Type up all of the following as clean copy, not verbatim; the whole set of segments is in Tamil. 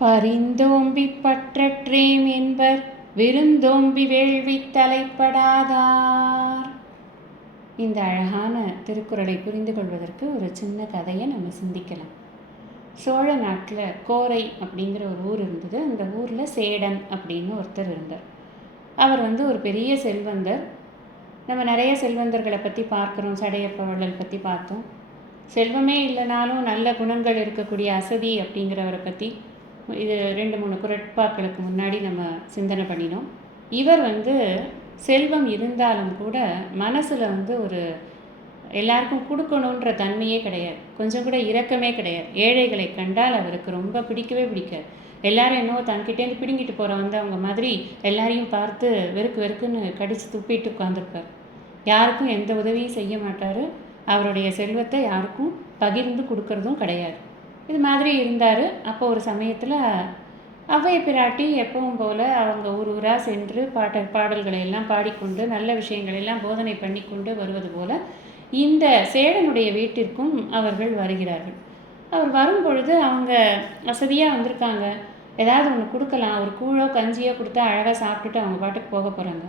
பரிந்தோம்பி பற்றற்றேம் என்பர் விருந்தோம்பி வேள்வி தலைப்படாதார். இந்த அழகான திருக்குறளை புரிந்து கொள்வதற்கு ஒரு சின்ன கதையை நம்ம சிந்திக்கலாம். சோழ நாட்டில் கோரை அப்படிங்கிற ஒரு ஊர் இருந்தது. அந்த ஊரில் சேடன் அப்படின்னு ஒருத்தர் இருந்தார். அவர் ஒரு பெரிய செல்வந்தர். நம்ம நிறைய செல்வந்தர்களை பற்றி பார்க்குறோம். சடையப்ப வள்ளல் பற்றி பார்த்தோம். செல்வமே இல்லைனாலும் நல்ல குணங்கள் இருக்கக்கூடிய அசதி அப்படிங்கிறவரை பற்றி இது 2-3 குரட்பாக்களுக்கு முன்னாடி நம்ம சிந்தனை பண்ணினோம். இவர் செல்வம் இருந்தாலும் கூட மனசில் ஒரு எல்லாருக்கும் கொடுக்கணுன்ற தன்மையே கிடையாது. கொஞ்சம் கூட இரக்கமே கிடையாது. ஏழைகளை கண்டால் அவருக்கு ரொம்ப பிடிக்கவே பிடிக்காது. எல்லாரும் என்னவோ தன்கிட்டேருந்து பிடுங்கிட்டு போகிற அவங்க மாதிரி எல்லாரையும் பார்த்து வெறுக்கு வெறுக்குன்னு கடித்து துப்பிட்டு உட்காந்துருப்பார். யாருக்கும் எந்த உதவியும் செய்ய மாட்டார். அவருடைய செல்வத்தை யாருக்கும் பகிர்ந்து கொடுக்கறதும் கிடையாது. இது மாதிரி இருந்தார். அப்போ ஒரு சமயத்தில் அவ்வை பிராட்டி எப்பவும் போல் அவங்க ஊராக சென்று பாடல்களை எல்லாம் பாடிக்கொண்டு நல்ல விஷயங்களை எல்லாம் போதனை பண்ணி கொண்டு வருவது போல் இந்த சேடனுடைய வீட்டிற்கும் அவர்கள் வருகிறார்கள். அவர் வரும் பொழுது அவங்க வசதியாக வந்திருக்காங்க. ஏதாவது ஒன்று கொடுக்கலாம், ஒரு கூழோ கஞ்சியோ கொடுத்தா அழகாக சாப்பிட்டுட்டு அவங்க பாட்டுக்கு போக போகிறாங்க.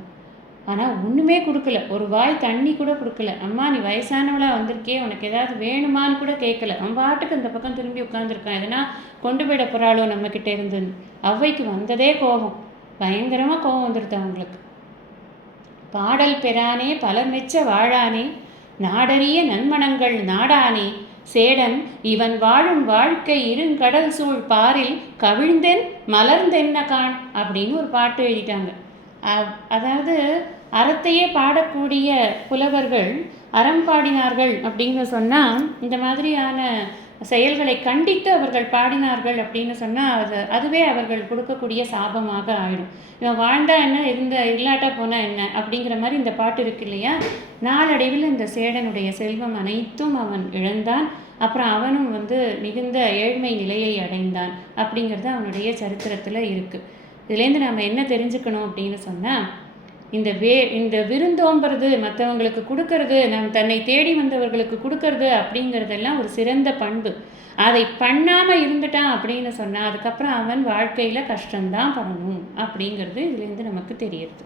ஆனால் ஒன்றுமே கொடுக்கல. ஒரு வாய் தண்ணி கூட கொடுக்கல. அம்மா நீ வயசானவளாக வந்திருக்கே, உனக்கு ஏதாவது வேணுமான்னு கூட கேட்கல. அவன் பாட்டுக்கு அந்த பக்கம் திரும்பி உட்காந்துருக்கான். எதனா கொண்டு போயிட போகிறாளோ நம்மக்கிட்ட இருந்துன்னு. அவ்வைக்கு வந்ததே கோபம், பயங்கரமாக கோபம் வந்துடுது அவங்களுக்கு. பாடல் பெறானே பலர் மெச்ச வாழானே, நாடறிய நன்மணங்கள் நாடானே, சேடன் இவன் வாழும் வாழ்க்கை இருங்கடல் சூழ் பாரில் கவிழ்ந்தென் மலர்ந்தென்ன காண் அப்படின்னு ஒரு பாட்டு எழுதிட்டாங்க. அதாவது அறத்தையே பாடக்கூடிய புலவர்கள் அறம் பாடினார்கள் அப்படின்னு சொன்னால், இந்த மாதிரியான செயல்களை கண்டித்து அவர்கள் பாடினார்கள் அப்படின்னு சொன்னால் அதுவே அவர்கள் கொடுக்கக்கூடிய சாபமாக ஆயிடும். இவன் வாழ்ந்தா என்ன, இல்லாட்டா போனால் என்ன அப்படிங்கிற மாதிரி இந்த பாட்டு இருக்கு இல்லையா. நாளடைவில் இந்த சேடனுடைய செல்வம் அனைத்தும் அவன் இழந்தான். அப்புறம் அவனும் மிகுந்த ஏழ்மை நிலையை அடைந்தான் அப்படிங்கிறது அவனுடைய சரித்திரத்தில் இருக்குது. இதுலேருந்து நம்ம என்ன தெரிஞ்சுக்கணும் அப்படின்னு சொன்னால், இந்த விருந்தோம்புறது, மற்றவங்களுக்கு கொடுக்கறது, தன்னை தேடி வந்தவர்களுக்கு கொடுக்கறது அப்படிங்கிறதெல்லாம் ஒரு சிறந்த பண்பு. அதை பண்ணாமல் இருந்துட்டான் அப்படின்னு சொன்னால் அதுக்கப்புறம் அவன் வாழ்க்கையில் கஷ்டம்தான் படணும் அப்படிங்கிறது இதுலேருந்து நமக்கு தெரியுது.